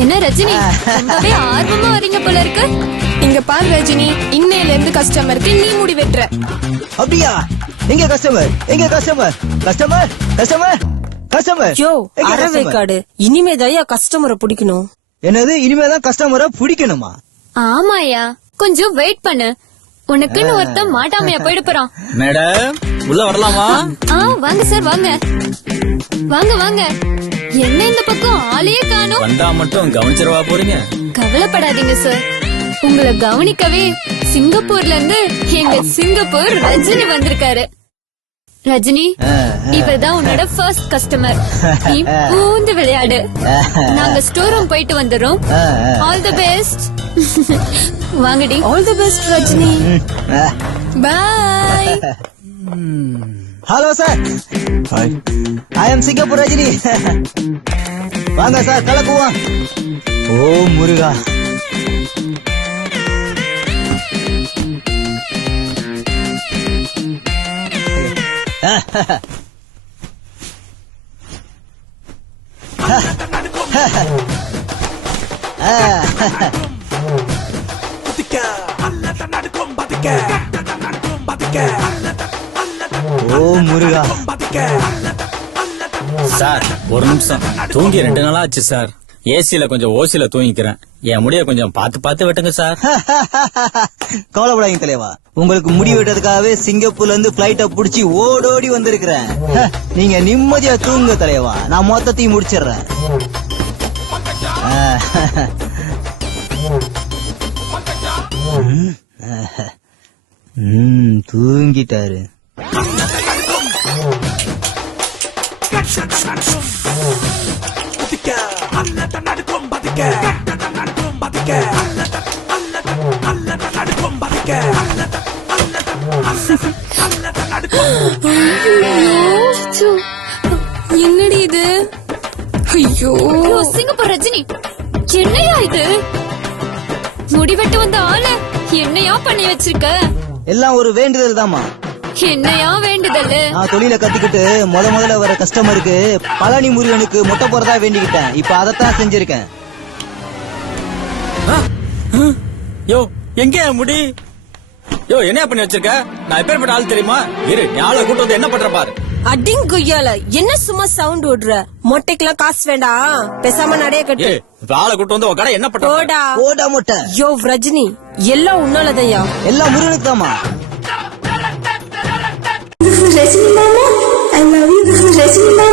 என்ன ரஜினி? ரொம்பவே ஆர்வமா வரீங்க போல இருக்கு. இங்க பாரு ரஜினி இன்னையில இருந்து கஸ்டமருக்கு நீ முடி வெட்டுற. அப்படியா? எங்க கஸ்டமர் எங்க கஸ்டமர் கஸ்டமர் கஸ்டமர் கஸ்டமர் யோ எங்க customer? அறவேக்காடு இனிமே தயா கஸ்டமரை பிடிக்கணும். என்னது? இனிமேதான் கஸ்டமரை பிடிக்கணுமா? ஆமாயா கொஞ்சம் வெயிட் பண்ணு. உனக்குன்னு ஒருத்தன் மாட்டாமையா போயிட போறான். மேடம் உள்ள வரலாமா? ஆ வாங்க சார் வாங்க. வாங்க வாங்க. என்ன இந்த பக்கம்? ஆளையே காணோம். வந்தா மட்டும் கவனிச்சிடவா போறீங்க? கவலைப்படாதீங்க சார். உங்களை கவனிக்கவே சிங்கப்பூர்ல இருந்து எங்க சிங்கப்பூர் ரஜினி வந்திருக்காரு. ரஜினி இவர்தான் உன்னோட ஃபர்ஸ்ட் கஸ்டமர் நீ பூந்து விளையாடு. நாங்க ஸ்டோர் ரூம் போயிட்டு வந்துடுறோம். ஆல் தி பெஸ்ட் வாங்கடி. All the best Rajini. Bye hello sir. I am Singapore Rajini வாங்க சார் கலக்குவோம். ஓ முருகா. ஓ முருகா. சார் ஒரு நிமிஷம். தூங்கி ரெண்டு நாளா ஆச்சு சார் ஏசில கொஞ்சம் ஓசில தூங்கிக்கிறேன். என் முடிய கொஞ்சம் பார்த்து பார்த்து வெட்டுங்க சார். கவலைப்படாதீங்க தலைவா. உங்களுக்கு முடி வெட்டதுக்காகவே சிங்கப்பூர்ல இருந்து பிளைட்ட புடிச்சு ஓடோடி வந்திருக்கிறேன். நீங்க நிம்மதியா தூங்குங்க தலைவா. நான் மொத்தத்தையும் முடிச்சிடுறேன். தூங்கிட்டாரு. என்னடி இது? ஐயோ. சிங்கப்பூர் ரஜினி. என்னையா இது? முடிவெட்டு வந்த ஆளு என்னையா பண்ணி வச்சிருக்க? எல்லாம் ஒரு வேண்டுதல் தாமா என்னையா வேண்டுதல்? நான் தொழில கத்துக்கிட்டு முத முதல்ல வர கஸ்டமருக்கு பழனி முருகனுக்கு மொட்டை போறதா வேண்டிக்கிட்டேன். இப்ப அதைத்தான் செஞ்சிருக்கேன். யோ எங்க முடி? யோ என்ன பண்ணி வச்சிருக்க? நான் எப்பேற்பட்ட ஆள் தெரியுமா? இரு நீ ஆளை கூட்டு வந்து என்ன பண்ற பாரு. அடிங் குய்யால என்ன சும்மா சவுண்ட் விடுற மொட்டைக்கெல்லாம் காசு வேண்டாம் பேசாம நடைய கட்டு. ஆளை கூட்டு வந்து உன் கடை என்ன பண்ற. போடா. ஓடா மொட்டை. யோ ரஜினி எல்லாம் உன்னாலதையா எல்லாம் முருகனுக்கு தாமா Rajini Mama, I love you. Rajini Mama,